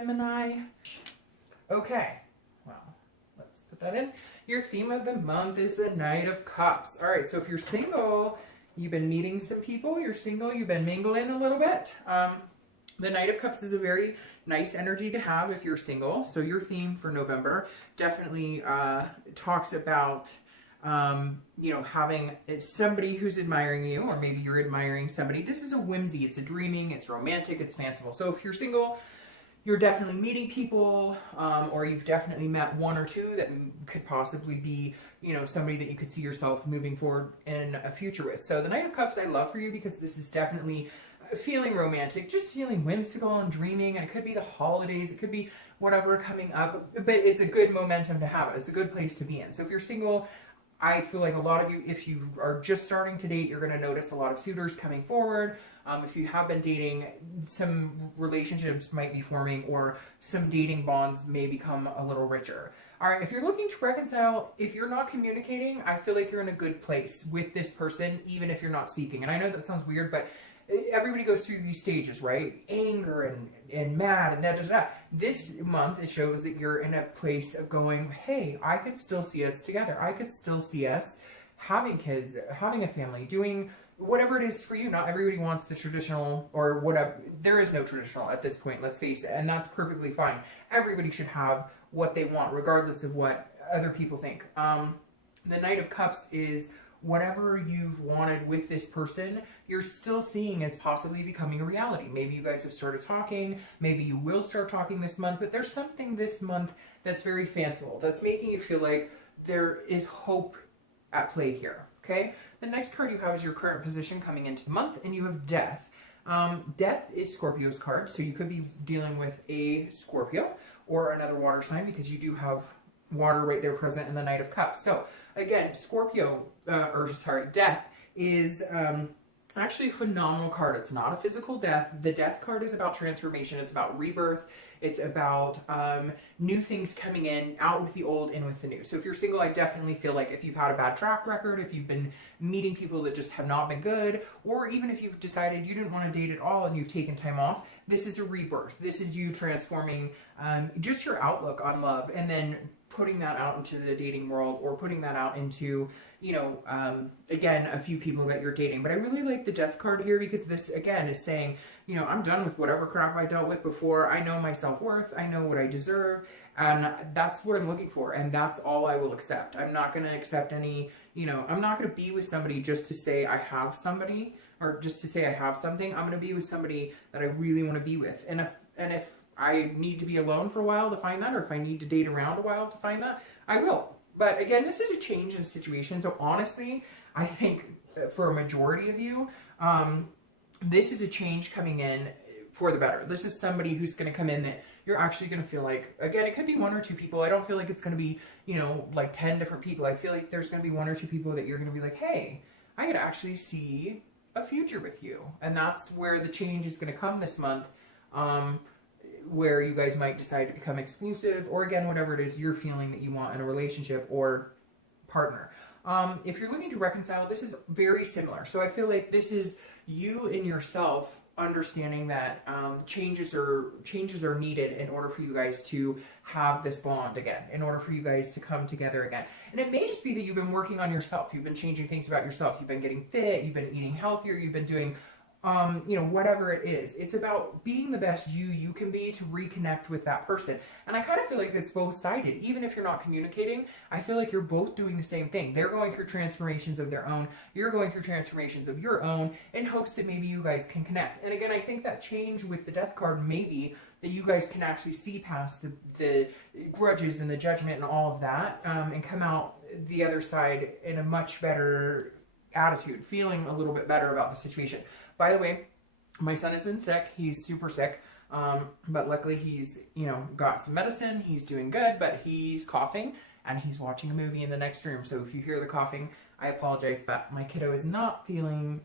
Gemini. Okay, well, let's put that in. Your theme of the month is the Knight of Cups. All right, so if you're single, you've been meeting some people, you're single, you've been mingling a little bit. The Knight of Cups is a very nice energy to have if you're single. So your theme for November definitely talks about having somebody who's admiring you, or maybe you're admiring somebody. This is a whimsy, it's a dreaming, it's romantic, it's fanciful. So if you're single, you're definitely meeting people, or you've definitely met one or two that could possibly be, somebody that you could see yourself moving forward in a future with. So the Knight of Cups I love for you because this is definitely feeling romantic, just feeling whimsical and dreaming, and it could be the holidays, it could be whatever coming up, but it's a good momentum to have. It's a good place to be in. So if you're single, I feel like a lot of you, if you are just starting to date, you're going to notice a lot of suitors coming forward. If you have been dating, some relationships might be forming, or some dating bonds may become a little richer. All right, if you're looking to reconcile, if you're not communicating, I feel like you're in a good place with this person, even if you're not speaking. And I know that sounds weird, but everybody goes through these stages, right? Anger and mad and da. This month, it shows that you're in a place of going, hey, I could still see us together. I could still see us having kids, having a family, doing whatever it is for you. Not everybody wants the traditional, or whatever. There is no traditional at this point, let's face it, and that's perfectly fine. Everybody should have what they want, regardless of what other people think. The Knight of Cups is whatever you've wanted with this person, you're still seeing as possibly becoming a reality. Maybe you guys have started talking, maybe you will start talking this month, but there's something this month that's very fanciful, that's making you feel like there is hope at play here, okay? The next card you have is your current position coming into the month, and you have Death. Death is Scorpio's card, so you could be dealing with a Scorpio or another water sign, because you do have water right there present in the Knight of Cups. So again, Death is actually a phenomenal card. It's not a physical death. The Death card is about transformation. It's about rebirth. It's about new things coming in, out with the old, in with the new. So if you're single, I definitely feel like if you've had a bad track record, if you've been meeting people that just have not been good, or even if you've decided you didn't want to date at all and you've taken time off, this is a rebirth. This is you transforming just your outlook on love, and then putting that out into the dating world, or putting that out into, again, a few people that you're dating. But I really like the Death card here, because this, again, is saying, I'm done with whatever crap I dealt with before. I know my self-worth. I know what I deserve. And that's what I'm looking for. And that's all I will accept. I'm not going to accept any, I'm not going to be with somebody just to say I have somebody, or just to say I have something. I'm going to be with somebody that I really want to be with. And if I need to be alone for a while to find that, or if I need to date around a while to find that, I will. But again, this is a change in situation. So honestly, I think for a majority of you, this is a change coming in for the better. This is somebody who's going to come in that you're actually going to feel like, again, it could be one or two people. I don't feel like it's going to be, like 10 different people. I feel like there's going to be one or two people that you're going to be like, hey, I could actually see a future with you. And that's where the change is going to come this month. Where you guys might decide to become exclusive, or again, whatever it is you're feeling that you want in a relationship or partner. If you're looking to reconcile, this is very similar. So I feel like this is you and yourself understanding that changes are needed in order for you guys to have this bond again, in order for you guys to come together again. And it may just be that you've been working on yourself. You've been changing things about yourself. You've been getting fit. You've been eating healthier. You've been doing whatever it is. It's about being the best you can be to reconnect with that person. And I kind of feel like it's both-sided. Even if you're not communicating, I feel like you're both doing the same thing. They're going through transformations of their own. You're going through transformations of your own, in hopes that maybe you guys can connect. And again, I think that change with the Death card may be that you guys can actually see past the grudges and the judgment and all of that, and come out the other side in a much better attitude, feeling a little bit better about the situation. By the way, my son has been sick. He's super sick. But luckily he's, got some medicine. He's doing good, but he's coughing, and he's watching a movie in the next room. So if you hear the coughing, I apologize, but my kiddo is not feeling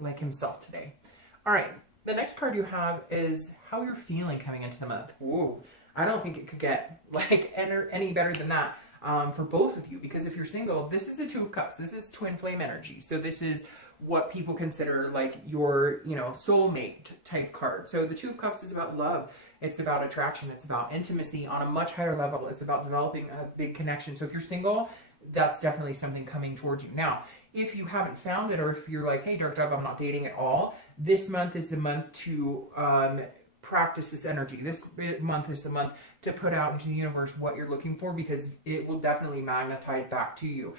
like himself today. All right. The next card you have is how you're feeling coming into the month. Whoa. I don't think it could get any better than that for both of you, because if you're single, this is the Two of Cups. This is twin flame energy. So this is what people consider like your, soulmate type card. So the Two of Cups is about love It's about attraction. It's about intimacy on a much higher level. It's about developing a big connection. So if you're single, that's definitely something coming towards you. Now, if you haven't found it, or if you're like, hey, Dark Dove, I'm not dating at all, this month is the month to practice this energy. This month is the month to put out into the universe what you're looking for, because it will definitely magnetize back to you.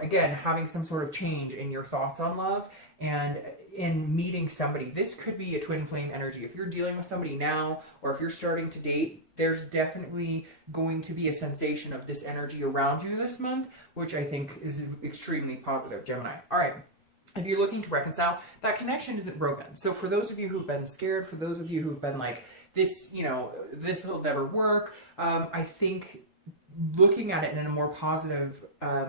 Again, having some sort of change in your thoughts on love and in meeting somebody. This could be a twin flame energy. If you're dealing with somebody now, or if you're starting to date, there's definitely going to be a sensation of this energy around you this month, which I think is extremely positive, Gemini. All right. If you're looking to reconcile, that connection isn't broken. So for those of you who've been scared, for those of you who've been like, this, this will never work, I think looking at it in a more positive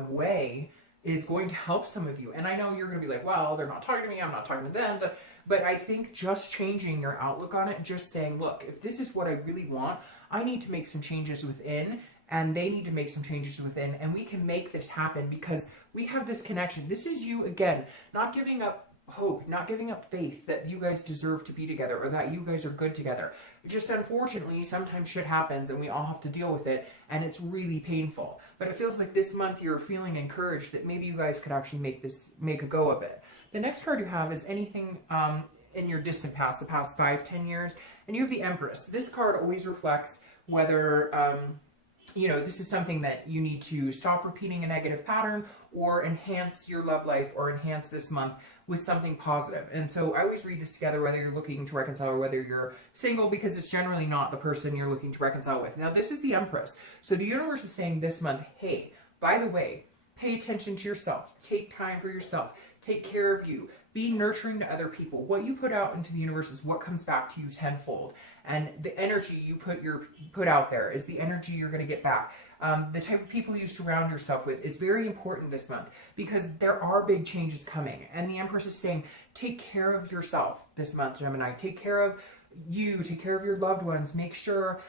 way is going to help some of you. And I know you're going to be like, well, they're not talking to me, I'm not talking to them. But I think just changing your outlook on it, just saying, look, if this is what I really want, I need to make some changes within, and they need to make some changes within, and we can make this happen because we have this connection. This is you, again, not giving up hope, not giving up faith that you guys deserve to be together or that you guys are good together. Just unfortunately, sometimes shit happens and we all have to deal with it, and it's really painful. But it feels like this month you're feeling encouraged that maybe you guys could actually make a go of it. The next card you have is anything in your distant past, the past 5-10 years, and you have the Empress. This card always reflects whether this is something that you need to stop repeating a negative pattern or enhance your love life or enhance this month with something positive. And so I always read this together, whether you're looking to reconcile or whether you're single, because it's generally not the person you're looking to reconcile with. Now, this is the Empress. So the universe is saying this month, hey, by the way, pay attention to yourself. Take time for yourself. Take care of you. Be nurturing to other people. What you put out into the universe is what comes back to you tenfold. And the energy you put out there is the energy you're going to get back. The type of people you surround yourself with is very important this month, because there are big changes coming. And the Empress is saying, take care of yourself this month, Gemini. Take care of you, take care of your loved ones. Make sure,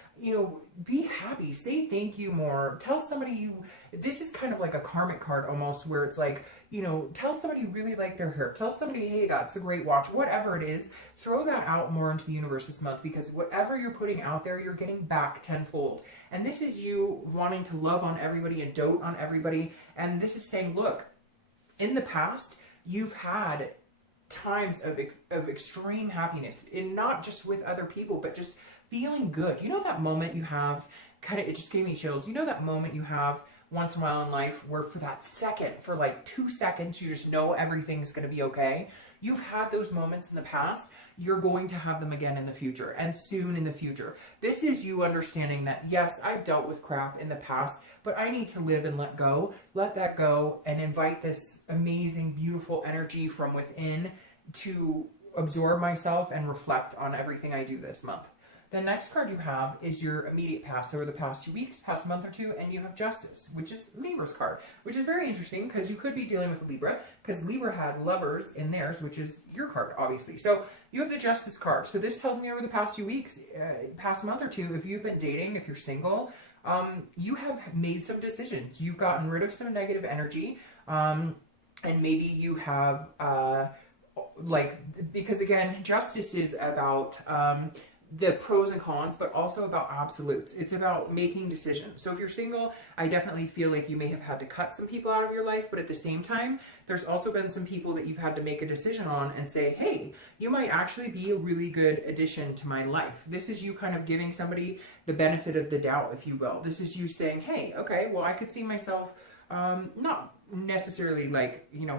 be happy. Say thank you more. Tell somebody this is kind of like a karmic card almost, where it's like, tell somebody you really like their hair. Tell somebody, hey, that's a great watch. Whatever it is, throw that out more into the universe this month, because whatever you're putting out there, you're getting back tenfold. And this is you wanting to love on everybody and dote on everybody. And this is saying, look, in the past, you've had times of extreme happiness, and not just with other people, but just feeling good. That moment you have, it just gave me chills. That moment you have once in a while in life where for that second, for like 2 seconds, you just know everything's going to be okay. You've had those moments in the past. You're going to have them again in the future, and soon in the future. This is you understanding that, yes, I've dealt with crap in the past, but I need to live and let that go, and invite this amazing, beautiful energy from within to absorb myself and reflect on everything I do this month. The next card you have is your immediate past, over the past 2 weeks, past month or two, and you have Justice, which is Libra's card, which is very interesting because you could be dealing with Libra, because Libra had Lovers in theirs, which is your card, obviously. So you have the Justice card. So this tells me over the past few weeks, past month or two, if you've been dating, if you're single, you have made some decisions. You've gotten rid of some negative energy, and maybe you have, because again, Justice is about the pros and cons, but also about absolutes. It's about making decisions. So if you're single, I definitely feel like you may have had to cut some people out of your life, but at the same time, there's also been some people that you've had to make a decision on and say, hey, you might actually be a really good addition to my life. This is you kind of giving somebody the benefit of the doubt, if you will. This is you saying, hey, okay, well, I could see myself not necessarily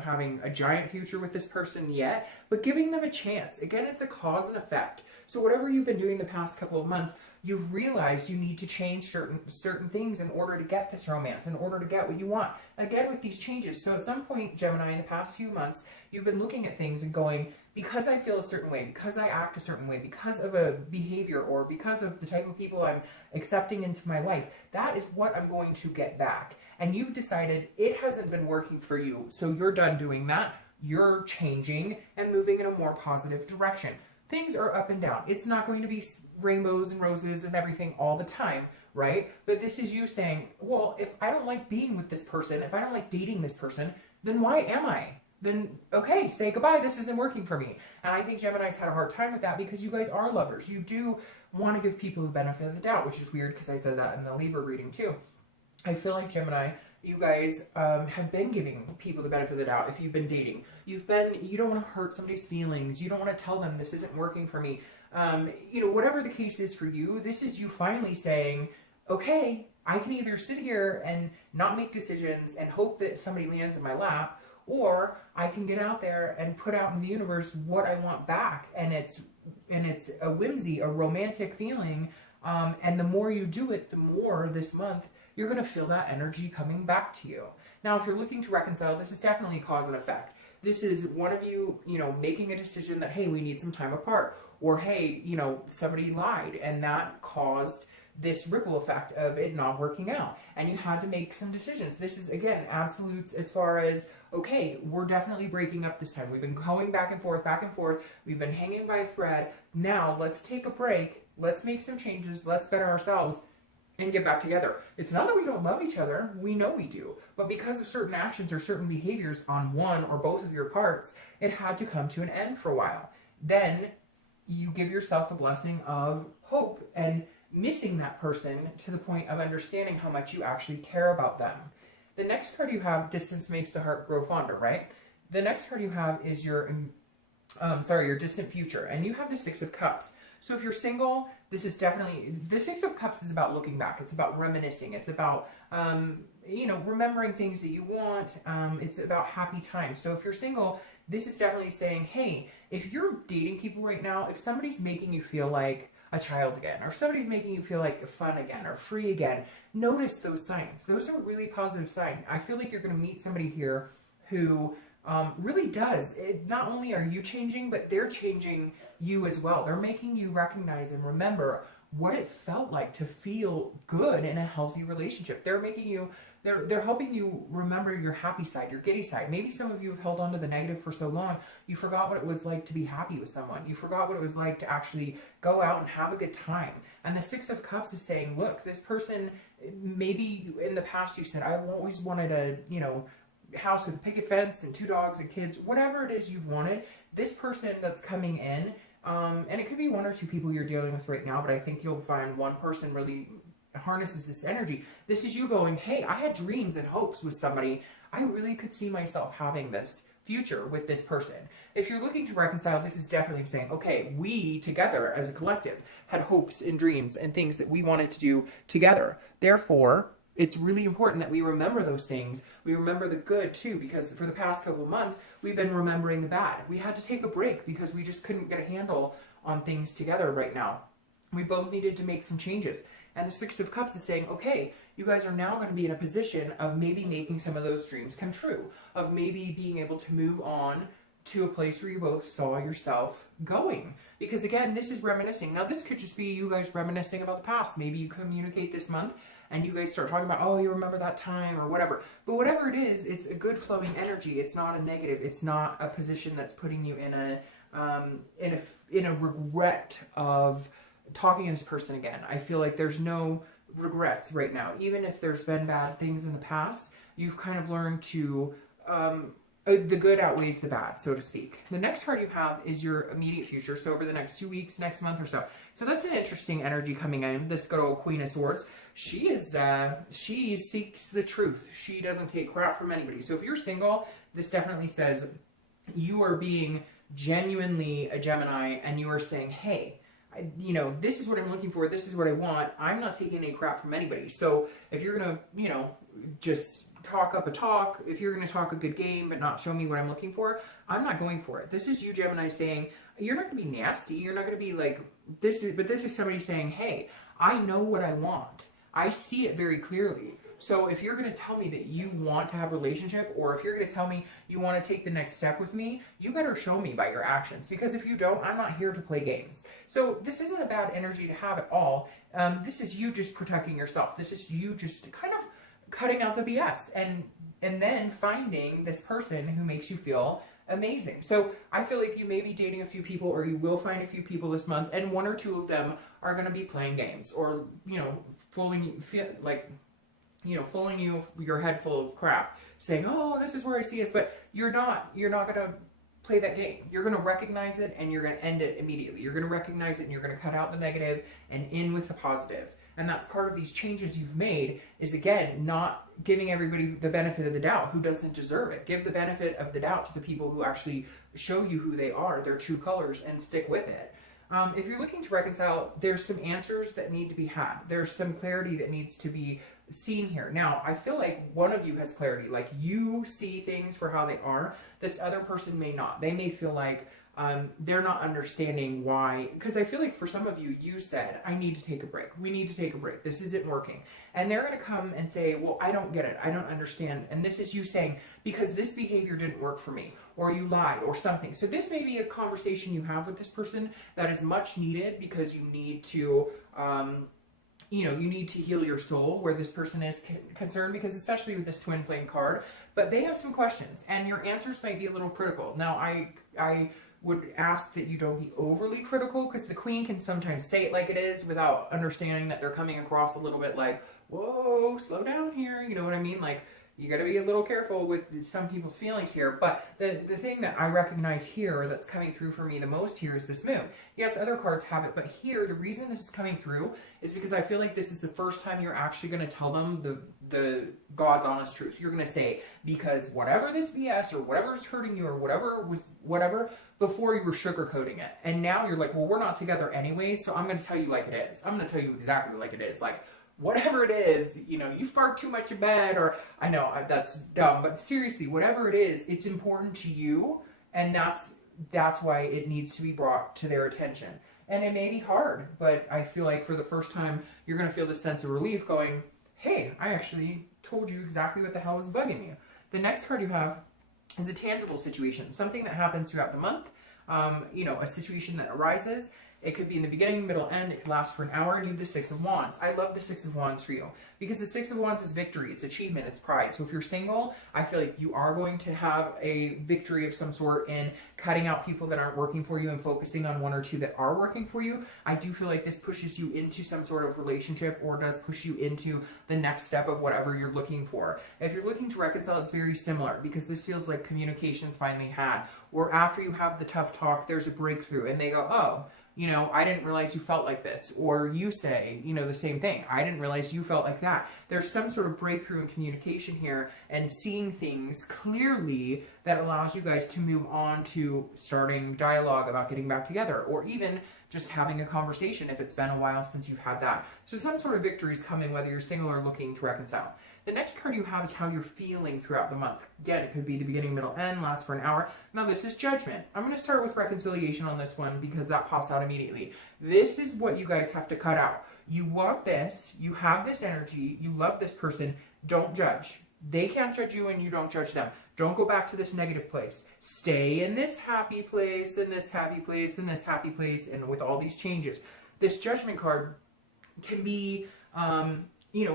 having a giant future with this person yet, but giving them a chance. Again, it's a cause and effect. So whatever you've been doing the past couple of months, you've realized you need to change certain things in order to get this romance, in order to get what you want. Again, with these changes. So at some point, Gemini, in the past few months, you've been looking at things and going, because I feel a certain way, because I act a certain way, because of a behavior, or because of the type of people I'm accepting into my life, that is what I'm going to get back. And you've decided it hasn't been working for you, so you're done doing that. You're changing and moving in a more positive direction. Things are up and down. It's not going to be rainbows and roses and everything all the time, right? But this is you saying, well, if I don't like being with this person, if I don't like dating this person, then why am I? then okay, say goodbye. This isn't working for me. And I think Gemini's had a hard time with that because you guys are lovers. You do want to give people the benefit of the doubt, which is weird because I said that in the Libra reading too. I feel like Gemini, you guys have been giving people the benefit of the doubt. If you've been dating, you don't want to hurt somebody's feelings. You don't want to tell them this isn't working for me. Whatever the case is for you, this is you finally saying, okay, I can either sit here and not make decisions and hope that somebody lands in my lap, or I can get out there and put out in the universe what I want back. And it's a whimsy, a romantic feeling. And the more you do it, the more this month you're going to feel that energy coming back to you. Now, if you're looking to reconcile, this is definitely cause and effect. This is one of you, making a decision that, hey, we need some time apart. Or, hey, somebody lied and that caused this ripple effect of it not working out. And you had to make some decisions. This is, again, absolutes as far as, okay, we're definitely breaking up this time. We've been going back and forth, back and forth. We've been hanging by a thread. Now, let's take a break. Let's make some changes. Let's better ourselves and get back together. It's not that we don't love each other. We know we do. But because of certain actions or certain behaviors on one or both of your parts, it had to come to an end for a while. Then you give yourself the blessing of hope and missing that person to the point of understanding how much you actually care about them. The next card you have, distance makes the heart grow fonder, right? The next card you have is your distant future. And you have the Six of Cups. So if you're single, the Six of Cups is about looking back. It's about reminiscing. It's about, remembering things that you want. It's about happy times. So if you're single, this is definitely saying, hey, if you're dating people right now, if somebody's making you feel like a child again, or somebody's making you feel like fun again, or free again, notice those signs. Those are really positive signs. I feel like you're going to meet somebody here who really does. Not only are you changing, but they're changing you as well. They're making you recognize and remember what it felt like to feel good in a healthy relationship. They're helping you remember your happy side, your giddy side. Maybe some of you have held on to the negative for so long, you forgot what it was like to be happy with someone. You forgot what it was like to actually go out and have a good time. And the Six of Cups is saying, look, this person, maybe in the past you said, I've always wanted a, house with a picket fence and 2 dogs and kids, whatever it is you've wanted. This person that's coming in, and it could be 1 or 2 people you're dealing with right now, but I think you'll find one person really harnesses this energy. This is you going, hey, I had dreams and hopes with somebody. I really could see myself having this future with this person. If you're looking to reconcile, this is definitely saying, okay, we together as a collective had hopes and dreams and things that we wanted to do together. Therefore, it's really important that we remember those things. We remember the good too, because for the past couple of months, we've been remembering the bad. We had to take a break because we just couldn't get a handle on things together right now. We both needed to make some changes. And the Six of Cups is saying, okay, you guys are now going to be in a position of maybe making some of those dreams come true, of maybe being able to move on to a place where you both saw yourself going. Because again, this is reminiscing. Now, this could just be you guys reminiscing about the past. Maybe you communicate this month and you guys start talking about, oh, you remember that time or whatever. But whatever it is, it's a good flowing energy. It's not a negative. It's not a position that's putting you in a regret of talking to this person again. I feel like there's no regrets right now. Even if there's been bad things in the past, you've kind of learned to, the good outweighs the bad, so to speak. The next card you have is your immediate future. So over the next 2 weeks, next month or so. So that's an interesting energy coming in. This good old Queen of Swords. She seeks the truth. She doesn't take crap from anybody. So if you're single, this definitely says you are being genuinely a Gemini and you are saying, hey, this is what I'm looking for. This is what I want. I'm not taking any crap from anybody. So if you're going to, just talk up a talk, if you're going to talk a good game but not show me what I'm looking for, I'm not going for it. This is you, Gemini, saying, you're not going to be nasty. You're not going to be like, this is somebody saying, hey, I know what I want. I see it very clearly. So if you're going to tell me that you want to have a relationship, or if you're going to tell me you want to take the next step with me, you better show me by your actions. Because if you don't, I'm not here to play games. So this isn't a bad energy to have at all. This is you just protecting yourself. This is you just kind of cutting out the BS and then finding this person who makes you feel amazing. So I feel like you may be dating a few people, or you will find a few people this month, and 1 or 2 of them are going to be playing games, or fooling you, your head full of crap. saying, oh, this is where I see us, but you're not going to play that game. You're going to recognize it and you're going to end it immediately. You're going to recognize it and you're going to cut out the negative and in with the positive. And that's part of these changes you've made is, again, not giving everybody the benefit of the doubt who doesn't deserve it. Give the benefit of the doubt to the people who actually show you who they are, their true colors, and stick with it. If you're looking to reconcile, there's some answers that need to be had. There's some clarity that needs to be seen here. Now, I feel like one of you has clarity. Like, you see things for how they are. This other person may not. They may feel like they're not understanding why. Because I feel like for some of you, you said, I need to take a break. We need to take a break. This isn't working. And they're going to come and say, well, I don't get it. I don't understand. And this is you saying, because this behavior didn't work for me, or you lied, or something. So this may be a conversation you have with this person that is much needed because you need to, you need to heal your soul where this person is concerned, because especially with this twin flame card, but they have some questions and your answers might be a little critical. Now, I would ask that you don't be overly critical, because the queen can sometimes say it like it is without understanding that they're coming across a little bit like, whoa, slow down here. You know what I mean? Like, you got to be a little careful with some people's feelings here. But the thing that I recognize here that's coming through for me the most here is this moon. Yes, other cards have it, but here, the reason this is coming through is because I feel like this is the first time you're actually going to tell them the God's honest truth. You're going to say, because whatever this BS or whatever's hurting you or whatever, before you were sugarcoating it. And now you're like, well, we're not together anyway, so I'm going to tell you like it is. I'm going to tell you exactly like it is. Like, whatever it is, you fart too much in bed, or I know that's dumb, but seriously, whatever it is, it's important to you, and that's why it needs to be brought to their attention. And it may be hard, but I feel like for the first time, you're going to feel this sense of relief going, hey, I actually told you exactly what the hell is bugging you. The next card you have is a tangible situation, something that happens throughout the month, a situation that arises. It could be in the beginning, middle, end. It could last for an hour, and you have the Six of Wands. I love the Six of Wands for you because the Six of Wands is victory. It's achievement. It's pride. So if you're single, I feel like you are going to have a victory of some sort in cutting out people that aren't working for you and focusing on one or two that are working for you. I do feel like this pushes you into some sort of relationship, or does push you into the next step of whatever you're looking for. If you're looking to reconcile, it's very similar because this feels like communication's finally had, or after you have the tough talk, there's a breakthrough and they go, oh, I didn't realize you felt like this. Or you say, the same thing. I didn't realize you felt like that. There's some sort of breakthrough in communication here and seeing things clearly that allows you guys to move on to starting dialogue about getting back together, or even just having a conversation if it's been a while since you've had that. So some sort of victory is coming whether you're single or looking to reconcile. The next card you have is how you're feeling throughout the month. Again, it could be the beginning, middle, end, last for an hour. Now this is judgment. I'm going to start with reconciliation on this one because that pops out immediately. This is what you guys have to cut out. You want this, you have this energy, you love this person, don't judge. They can't judge you and you don't judge them. Don't go back to this negative place. Stay in this happy place, and this happy place, and this happy place, and with all these changes. This judgment card can be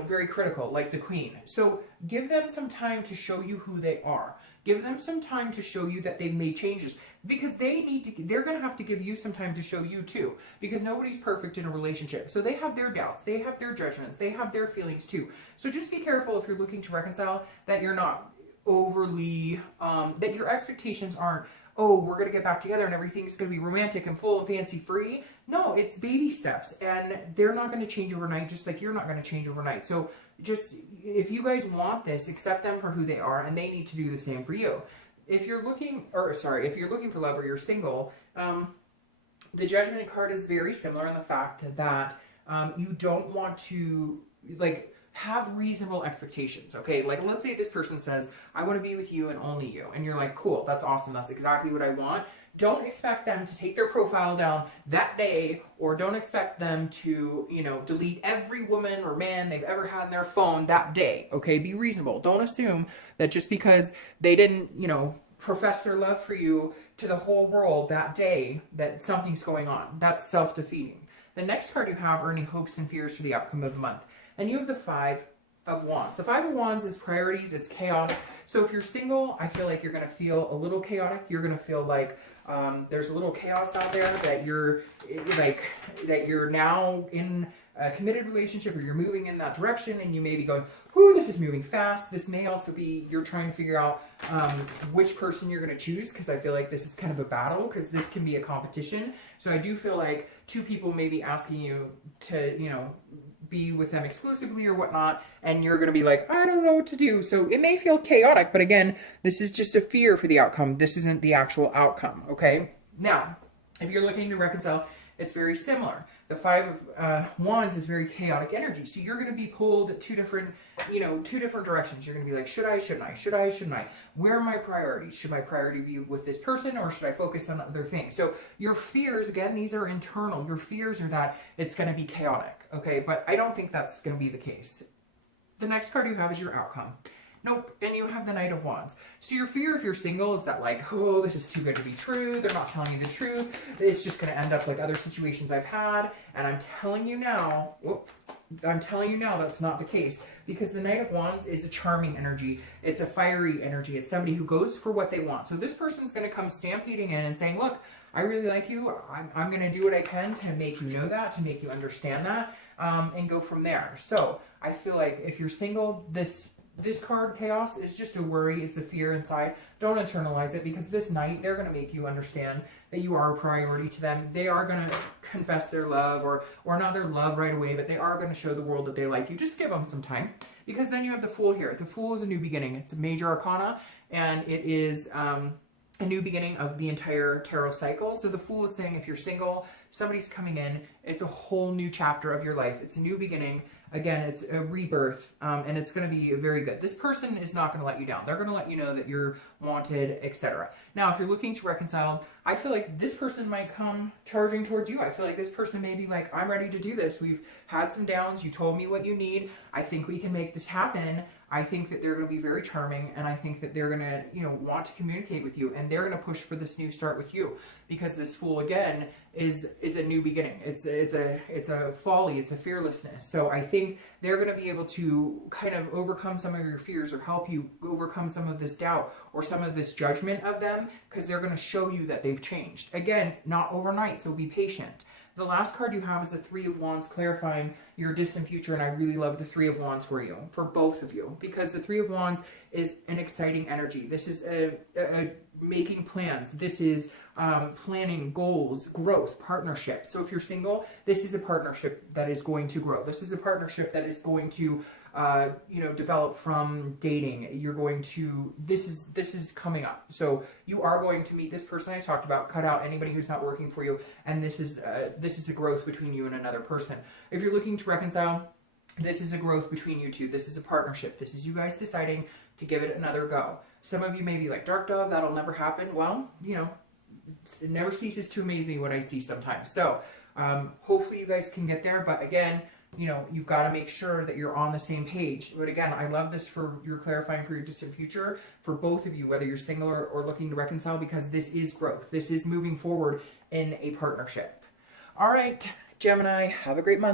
very critical, like the Queen. So give them some time to show you who they are. Give them some time to show you that they've made changes, because they're going to have to give you some time to show you too, because nobody's perfect in a relationship. So they have their doubts, they have their judgments, they have their feelings too. So just be careful if you're looking to reconcile that you're not overly, that your expectations aren't, oh, we're going to get back together and everything's going to be romantic and full and fancy free. No, it's baby steps, and they're not going to change overnight, just like you're not going to change overnight. So just, if you guys want this, accept them for who they are, and they need to do the same for you. If you're looking for love or you're single, the Judgment card is very similar in the fact that you don't want to, have reasonable expectations, okay? Like, let's say this person says, I want to be with you and only you. And you're like, cool, that's awesome. That's exactly what I want. Don't expect them to take their profile down that day, or don't expect them to, delete every woman or man they've ever had in their phone that day, okay? Be reasonable. Don't assume that just because they didn't, profess their love for you to the whole world that day, that something's going on. That's self-defeating. The next card you have are any hopes and fears for the outcome of the month. And you have the Five of Wands. The Five of Wands is priorities, it's chaos. So if you're single, I feel like you're going to feel a little chaotic. You're going to feel like there's a little chaos out there, that you're now in a committed relationship or you're moving in that direction and you may be going, ooh, this is moving fast. This may also be you're trying to figure out which person you're going to choose, because I feel like this is kind of a battle, because this can be a competition. So I do feel like two people may be asking you to, be with them exclusively or whatnot, and you're going to be like, I don't know what to do. So it may feel chaotic, but again, this is just a fear for the outcome. This isn't the actual outcome, okay? Now, if you're looking to reconcile, it's very similar. The Five of Wands is very chaotic energy. So you're going to be pulled two different directions. You're going to be like, should I, shouldn't I? Should I, shouldn't I? Where are my priorities? Should my priority be with this person, or should I focus on other things? So your fears, again, these are internal. Your fears are that it's going to be chaotic, okay? But I don't think that's going to be the case. The next card you have is your outcome. Nope, and you have the Knight of Wands. So your fear if you're single is that like, oh, this is too good to be true. They're not telling you the truth. It's just going to end up like other situations I've had. And I'm telling you now, that's not the case, because the Knight of Wands is a charming energy. It's a fiery energy. It's somebody who goes for what they want. So this person's going to come stampeding in and saying, look, I really like you. I'm going to do what I can to make you know that, to make you understand that, and go from there. So I feel like if you're single, this card, Chaos, is just a worry. It's a fear inside. Don't internalize it, because this Knight, they're going to make you understand that you are a priority to them. They are going to confess their love, or not their love right away, but they are going to show the world that they like you. Just give them some time, because then you have the Fool here. The Fool is a new beginning. It's a major arcana, and it is a new beginning of the entire tarot cycle. So the Fool is saying if you're single, somebody's coming in. It's a whole new chapter of your life. It's a new beginning. Again, it's a rebirth, and it's going to be very good. This person is not going to let you down. They're going to let you know that you're wanted, etc. Now, if you're looking to reconcile, I feel like this person might come charging towards you. I feel like this person may be like, I'm ready to do this. We've had some downs. You told me what you need. I think we can make this happen. I think that they're going to be very charming, and I think that they're going to, want to communicate with you, and they're going to push for this new start with you, because this Fool, again, is a new beginning. It's a folly. It's a fearlessness. So I think they're going to be able to kind of overcome some of your fears, or help you overcome some of this doubt or some of this judgment of them, because they're going to show you that they've changed. Again, not overnight, so be patient. The last card you have is the Three of Wands, clarifying your distant future, and I really love the Three of Wands for you, for both of you, because the Three of Wands is an exciting energy. This is a making plans. This is planning goals, growth, partnership. So if you're single, this is a partnership that is going to grow. This is a partnership that is going to develop from dating. You're going to, this is coming up. So you are going to meet this person I talked about, cut out anybody who's not working for you. And this is a growth between you and another person. If you're looking to reconcile, this is a growth between you two. This is a partnership. This is you guys deciding to give it another go. Some of you may be like, Dark Dog, that'll never happen. Well, it never ceases to amaze me what I see sometimes. So hopefully you guys can get there. But again, you've got to make sure that you're on the same page. But again, I love this for you're clarifying for your distant future, for both of you, whether you're single or looking to reconcile, because this is growth. This is moving forward in a partnership. All right, Gemini, have a great month.